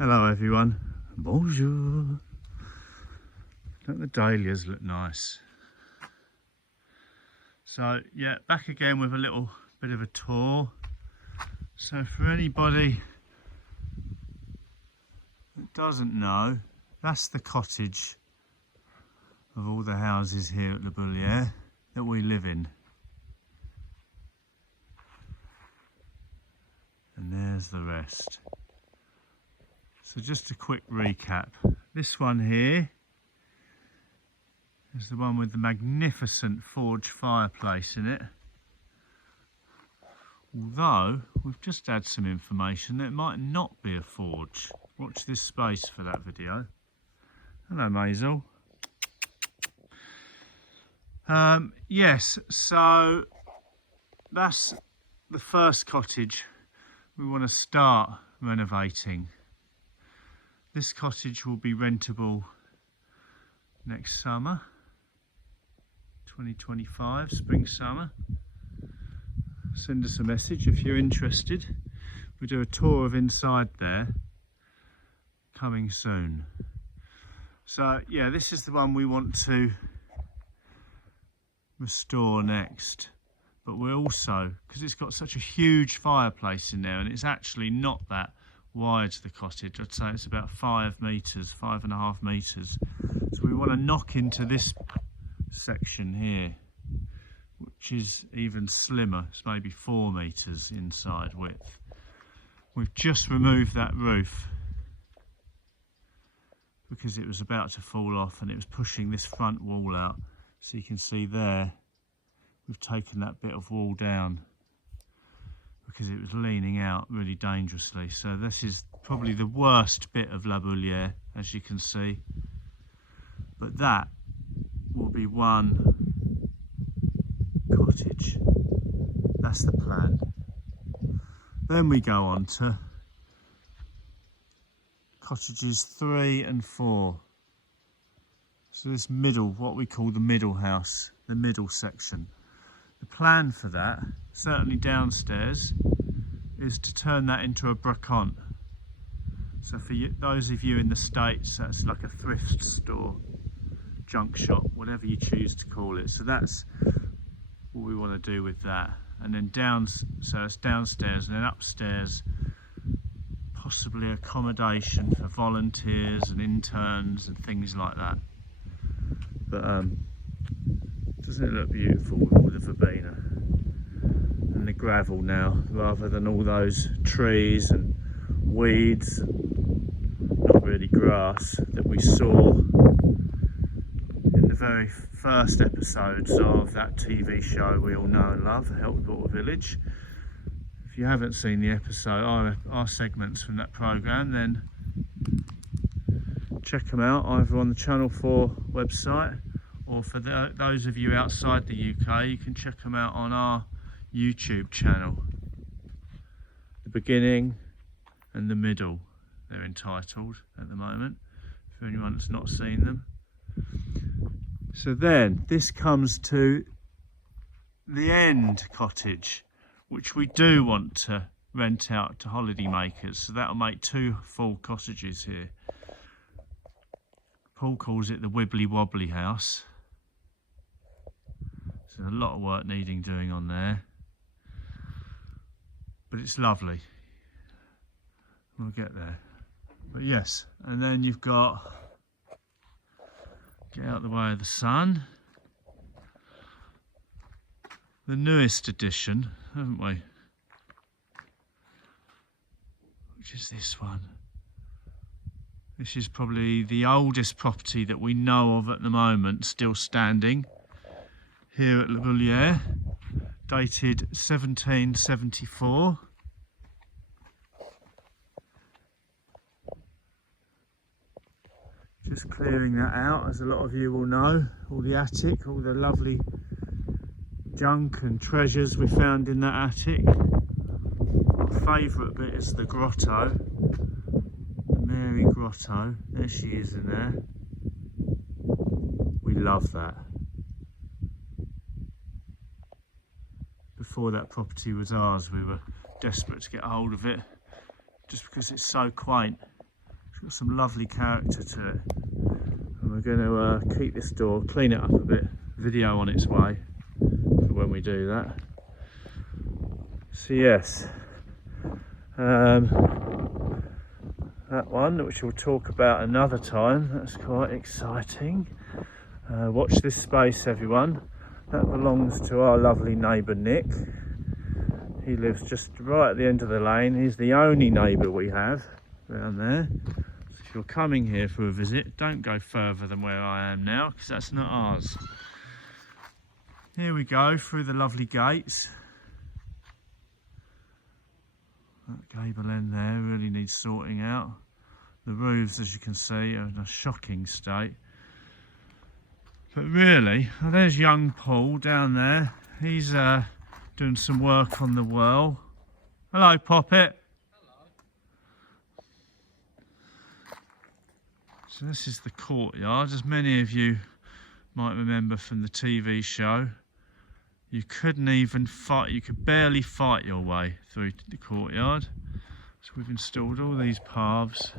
Hello everyone, bonjour. Don't the dahlias look nice? So yeah, back again with a little bit of a tour. So for anybody that doesn't know, that's the cottage of all the houses here at Le Boulier that we live in. And there's the rest. So just a quick recap. This one here is the one with the magnificent forge fireplace in it. Although we've just had some information that it might not be a forge. Watch this space for that video. Hello Maisel. Yes, so that's the first cottage we want to start renovating. This cottage will be rentable next summer, 2025, spring, summer. Send us a message if you're interested. We do a tour of inside there coming soon. So yeah, this is the one we want to restore next. But we're also, because it's got such a huge fireplace in there, and it's actually not that wide, the cottage, I'd say it's about 5 metres, 5.5 metres. So we want to knock into this section here, which is even slimmer. It's maybe 4 metres inside width. We've just removed that roof because it was about to fall off and it was pushing this front wall out. So you can see there, we've taken that bit of wall down because it was leaning out really dangerously. So this is probably the worst bit of La Boulier, as you can see. But that will be one cottage. That's the plan. Then we go on to cottages 3 and 4. So this middle, what we call the middle house, the middle section. The plan for that, certainly downstairs, is to turn that into a bracont. So for you, those of you in the States, that's like a thrift store, junk shop, whatever you choose to call it. So that's what we want to do with that. And then so it's downstairs, and then upstairs, possibly accommodation for volunteers and interns and things like that. But doesn't it look beautiful with all the verbena and the gravel now, rather than all those trees and weeds, not really grass, that we saw in the very first episodes of that TV show we all know and love, HelpWeBoughtAFrenchVillage. If you haven't seen the episode, our segments from that programme, then check them out either on the Channel 4 website, or for those of you outside the UK, you can check them out on our YouTube channel. The beginning and the middle, they're entitled at the moment, for anyone that's not seen them. So then this comes to the end cottage, which we do want to rent out to holiday makers. So that'll make 2 full cottages here. Paul calls it the wibbly wobbly house. So a lot of work needing doing on there, but it's lovely. We'll get there. But yes, and then you've got, get out of the way of the sun, the newest edition, haven't we? Which is this one. This is probably the oldest property that we know of at the moment, still standing here at Le Boulier, dated 1774. Just clearing that out, as a lot of you will know, all the attic, all the lovely junk and treasures we found in that attic. My favourite bit is the grotto, the Mary grotto. There she is in there. We love that. Before that property was ours, we were desperate to get hold of it, just because it's so quaint. It's got some lovely character to it. And we're going to keep this door, clean it up a bit, video on its way for when we do that. So yes, that one, which we'll talk about another time, that's quite exciting. Watch this space, everyone. That belongs to our lovely neighbour Nick. He lives just right at the end of the lane. He's the only neighbour we have around there. So if you're coming here for a visit, don't go further than where I am now, because that's not ours. Here we go, through the lovely gates. That gable end there really needs sorting out. The roofs, as you can see, are in a shocking state. But really, there's young Paul down there. He's doing some work on the well. Hello, Poppet. Hello. So this is the courtyard. As many of you might remember from the TV show, you couldn't even fight, you could barely fight your way through the courtyard. So we've installed all these paths.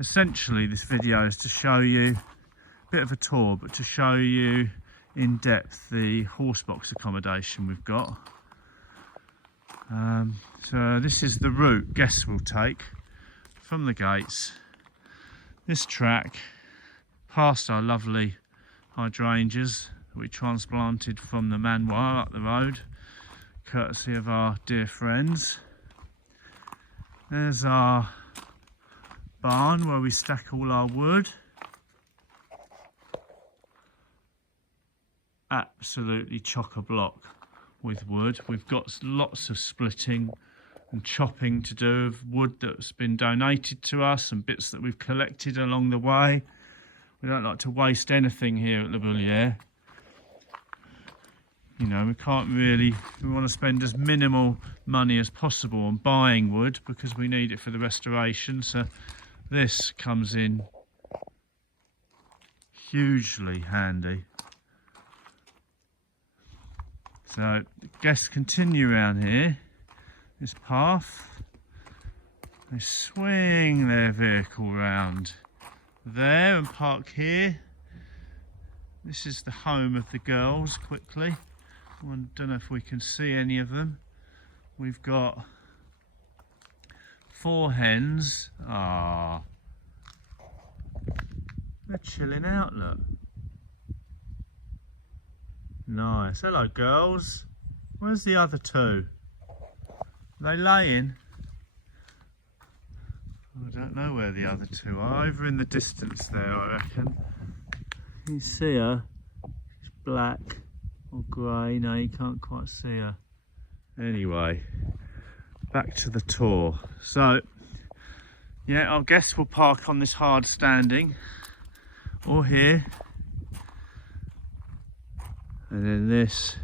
Essentially, this video is to show you a bit of a tour, but to show you in depth the horse box accommodation we've got. So this is the route guests will take from the gates. This track past our lovely hydrangeas that we transplanted from the Manoir up the road, courtesy of our dear friends. There's our barn where we stack all our wood. Absolutely chock-a-block with wood. We've got lots of splitting and chopping to do of wood that's been donated to us and bits that we've collected along the way. We don't like to waste anything here at Le Boulier. You know, we want to spend as minimal money as possible on buying wood because we need it for the restoration. So this comes in hugely handy. So guests continue around here, this path. They swing their vehicle round there and park here. This is the home of the girls, quickly. I don't know if we can see any of them. We've got 4 hens. Ah, they're chilling out, look. Nice. Hello, girls. Where's the other 2? Are they laying? I don't know where the other 2 are. Over in the distance there, I reckon. You see her? She's black or grey. No, you can't quite see her. Anyway, back to the tour. So, yeah, our guests will park on this hard standing or here. And then this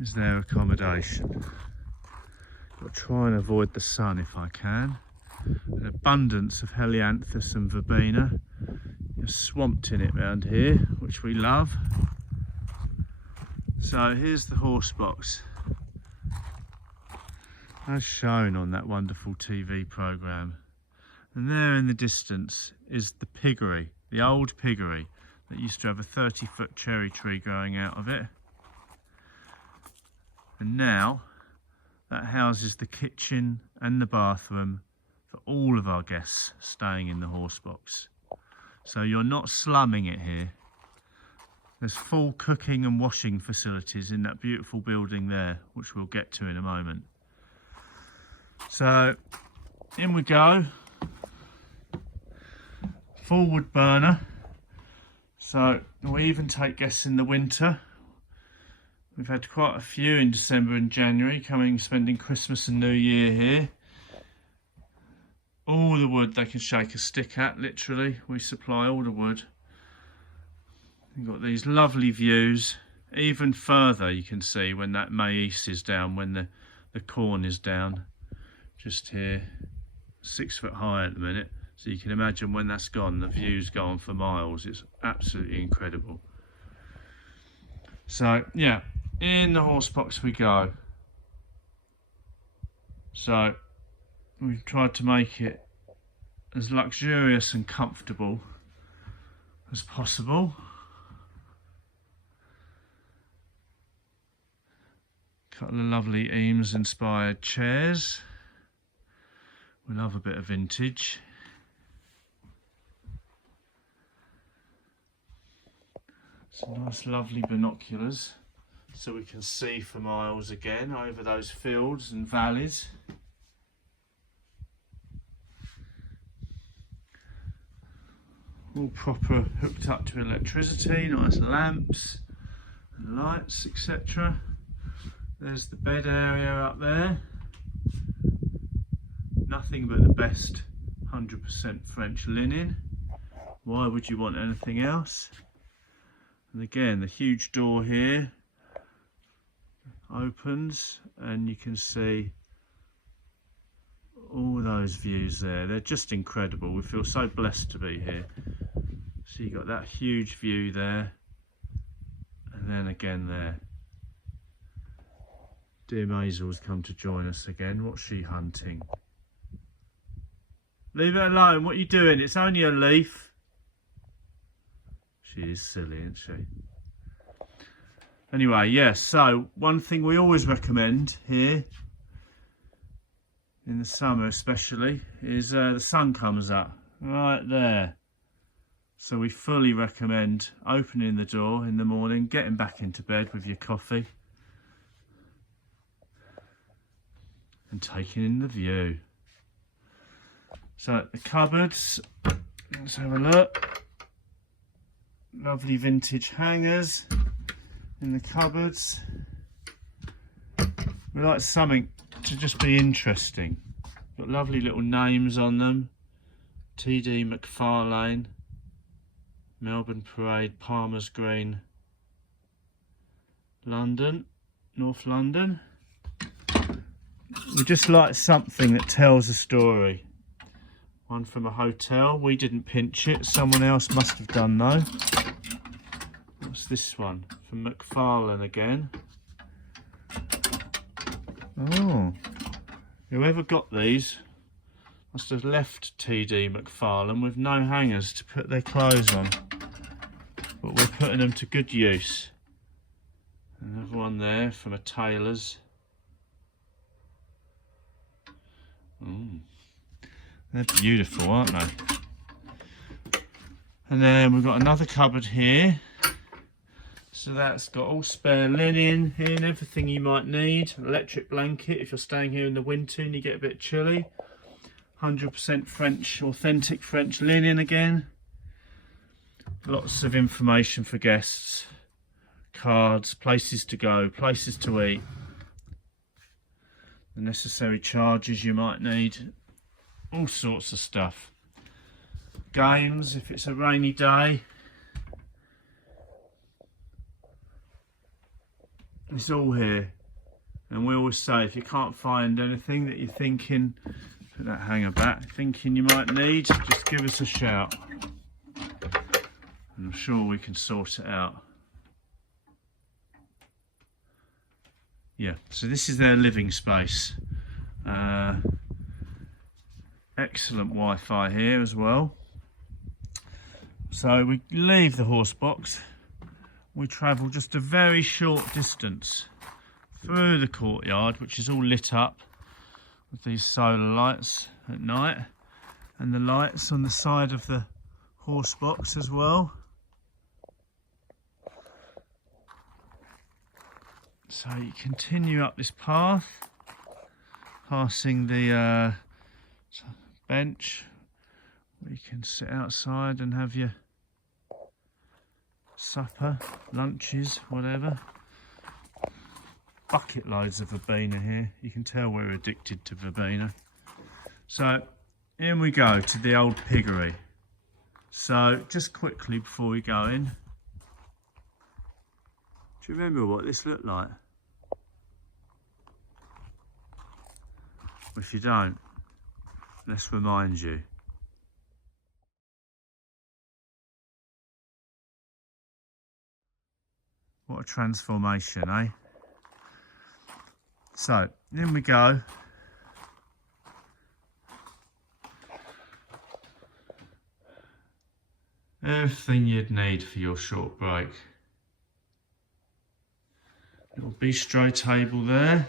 is their accommodation. I'll try and avoid the sun if I can. An abundance of helianthus and verbena. You're swamped in it round here, which we love. So here's the horse box, as shown on that wonderful TV programme. And there in the distance is the Piggery, the old Piggery that used to have a 30-foot cherry tree growing out of it. And now that houses the kitchen and the bathroom for all of our guests staying in the horse box. So you're not slumming it here. There's full cooking and washing facilities in that beautiful building there, which we'll get to in a moment. So in we go. Full wood burner. So we even take guests in the winter. We've had quite a few in December and January coming, spending Christmas and New Year here. All the wood they can shake a stick at, literally. We supply all the wood. You've got these lovely views. Even further you can see when that maize is down, when the corn is down. Just here, 6 foot high at the minute. So you can imagine when that's gone, the view's gone for miles. It's absolutely incredible. So yeah, in the horse box we go. So we've tried to make it as luxurious and comfortable as possible. Couple of lovely Eames inspired chairs. We love a bit of vintage. Some nice lovely binoculars so we can see for miles again over those fields and valleys. All proper hooked up to electricity, nice lamps and lights, etc. There's the bed area up there. Nothing but the best 100% French linen. Why would you want anything else? And again, the huge door here opens and you can see all those views there. They're just incredible. We feel so blessed to be here. So you got that huge view there, and then again there. Dear Maisel's come to join us again. What's she hunting? Leave it alone. What are you doing? It's only a leaf. She is silly, isn't she? Anyway, yes, so one thing we always recommend here, in the summer especially, is the sun comes up right there. So we fully recommend opening the door in the morning, getting back into bed with your coffee and taking in the view. So the cupboards, let's have a look. Lovely vintage hangers in the cupboards. We like something to just be interesting. Got lovely little names on them. TD McFarlane, Melbourne Parade, Palmer's Green, London, North London. We just like something that tells a story. One from a hotel. We didn't pinch it. Someone else must have done though. What's this one? From McFarlane again. Oh, whoever got these must have left TD McFarlane with no hangers to put their clothes on. But we're putting them to good use. Another one there from a tailor's. They're beautiful, aren't they? And then we've got another cupboard here. So that's got all spare linen here and everything you might need. Electric blanket if you're staying here in the winter and you get a bit chilly. 100% French, authentic French linen again. Lots of information for guests. Cards, places to go, places to eat. The necessary charges you might need. All sorts of stuff. Games if it's a rainy day. It's all here. And we always say if you can't find anything that you're thinking, put that hanger back, thinking you might need, just give us a shout. And I'm sure we can sort it out. Yeah, so this is their living space. Excellent Wi-Fi here as well. So we leave the horse box. We travel just a very short distance through the courtyard, which is all lit up with these solar lights at night, and the lights on the side of the horse box as well. So you continue up this path, passing the bench where you can sit outside and have your supper, lunches, whatever. Bucket loads of verbena here. You can tell we're addicted to verbena. So in we go to the old piggery. So just quickly before we go in, do you remember what this looked like? If you don't, let's remind you. What a transformation, eh? So, in we go. Everything you'd need for your short break. Little bistro table there.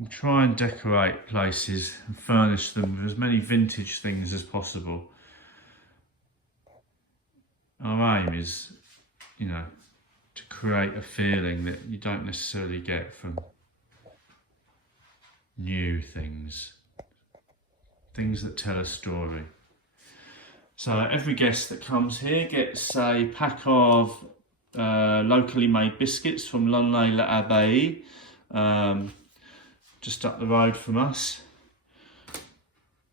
And try and decorate places and furnish them with as many vintage things as possible. Our aim is, you know, to create a feeling that you don't necessarily get from new things. Things that tell a story. So every guest that comes here gets a pack of locally made biscuits from Lonley-l'Abbaye, just up the road from us.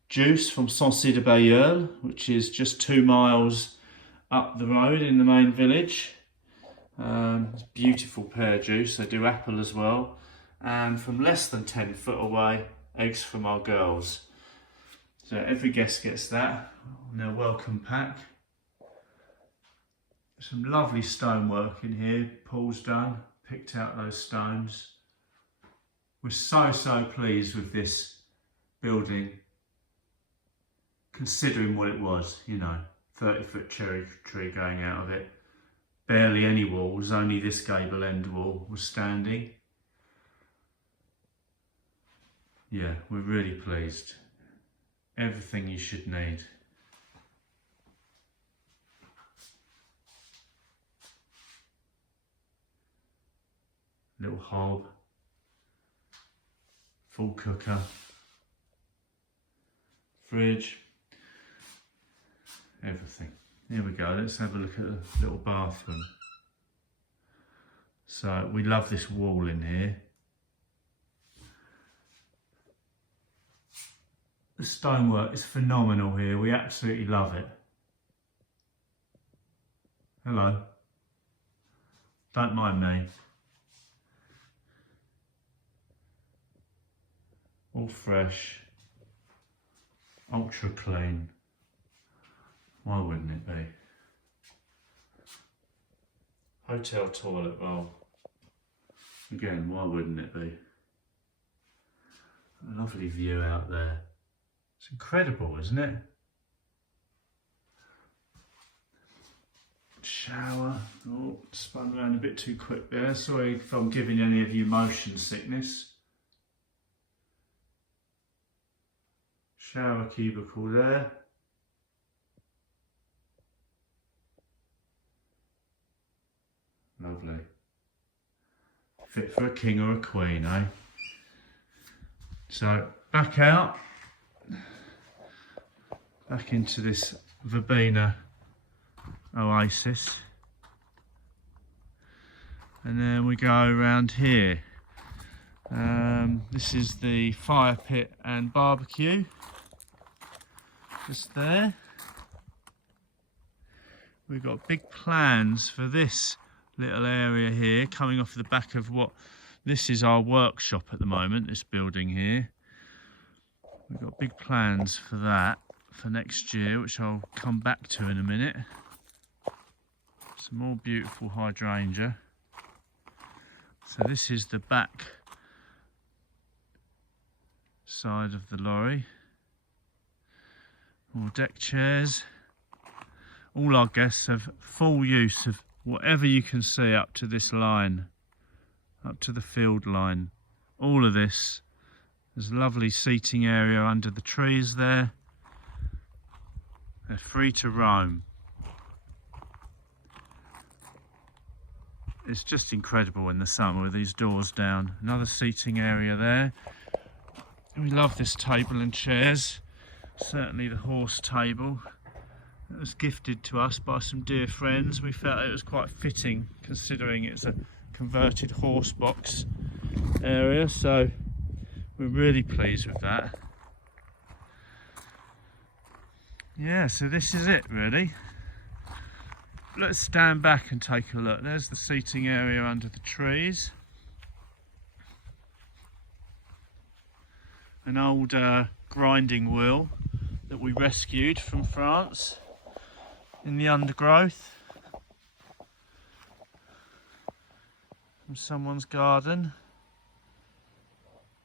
Juice from Sancy-de-Bailleul, which is just 2 miles up the road in the main village. It's beautiful pear juice. They do apple as well. And from less than 10 foot away, eggs from our girls. So every guest gets that on their welcome pack. Some lovely stonework in here. Paul's done, picked out those stones. We're so pleased with this building, considering what it was, you know, 30-foot cherry tree going out of it. Barely any walls, only this gable end wall was standing. Yeah, we're really pleased. Everything you should need. Little hob. Full cooker. Fridge. Everything. Here we go, let's have a look at the little bathroom. So we love this wall in here. The stonework is phenomenal here, we absolutely love it. Hello. Don't mind me. All fresh. Ultra clean. Why wouldn't it be? Hotel toilet roll. Again, why wouldn't it be? A lovely view out there. It's incredible, isn't it? Shower. Oh, spun around a bit too quick there. Sorry if I'm giving any of you motion sickness. Shower cubicle there. Lovely. Fit for a king or a queen, eh? So, back out. Back into this verbena oasis. And then we go around here. This is the fire pit and barbecue. Just there. We've got big plans for this little area here, coming off the back of what this is our workshop at the moment, this building here. We've got big plans for that for next year, which I'll come back to in a minute. Some more beautiful hydrangea. So this is the back side of the lorry. More deck chairs. All our guests have full use of whatever you can see up to this line, up to the field line. All of this. There's a lovely seating area under the trees there. They're free to roam. It's just incredible in the summer with these doors down. Another seating area there. We love this table and chairs. Certainly the horse table. It was gifted to us by some dear friends. We felt it was quite fitting considering it's a converted horse box area, so we're really pleased with that. Yeah, so this is it really. Let's stand back and take a look. There's the seating area under the trees. An old grinding wheel that we rescued from France in the undergrowth from someone's garden.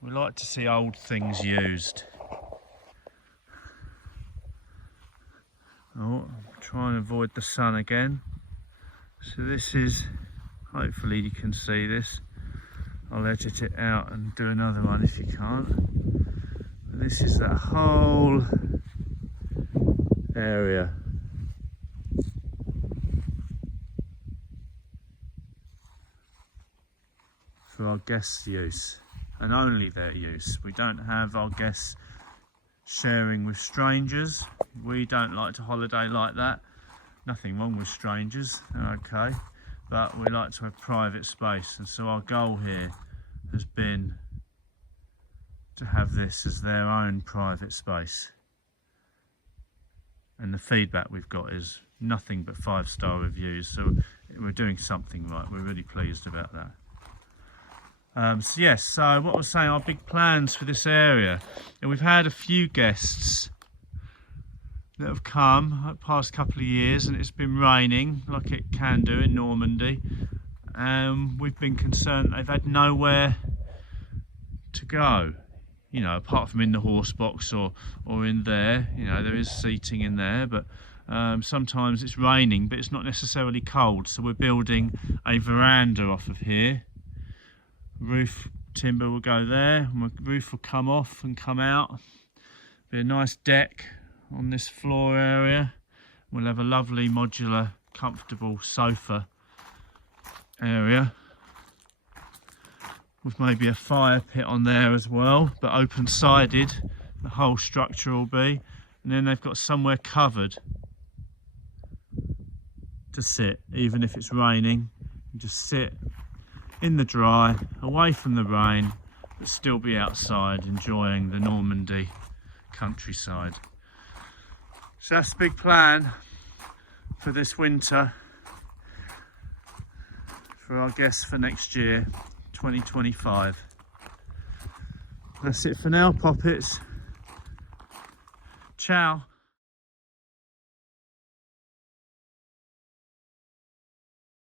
We like to see old things used. try and avoid the sun again. So this is, hopefully you can see this. I'll edit it out and do another one if you can't. And this is that whole area. For our guests' use, and only their use. We don't have our guests sharing with strangers. We don't like to holiday like that. Nothing wrong with strangers, they're okay, but we like to have private space, and so our goal here has been to have this as their own private space. And the feedback we've got is nothing but 5-star reviews, so we're doing something right. We're really pleased about that. So yes, so what I was saying, our big plans for this area. And we've had a few guests that have come the past couple of years, and it's been raining like it can do in Normandy. We've been concerned they've had nowhere to go, you know, apart from in the horse box or in there. You know, there is seating in there, but sometimes it's raining, but it's not necessarily cold. So we're building a veranda off of here. Roof timber will go there, and the roof will come off and come out. Be a nice deck on this floor area. We'll have a lovely modular comfortable sofa area with maybe a fire pit on there as well, but open sided the whole structure will be. And then they've got somewhere covered to sit, even if it's raining. You just sit in the dry, away from the rain, but still be outside enjoying the Normandy countryside. So that's the big plan for this winter for our guests for next year, 2025. That's it for now, poppets. Ciao.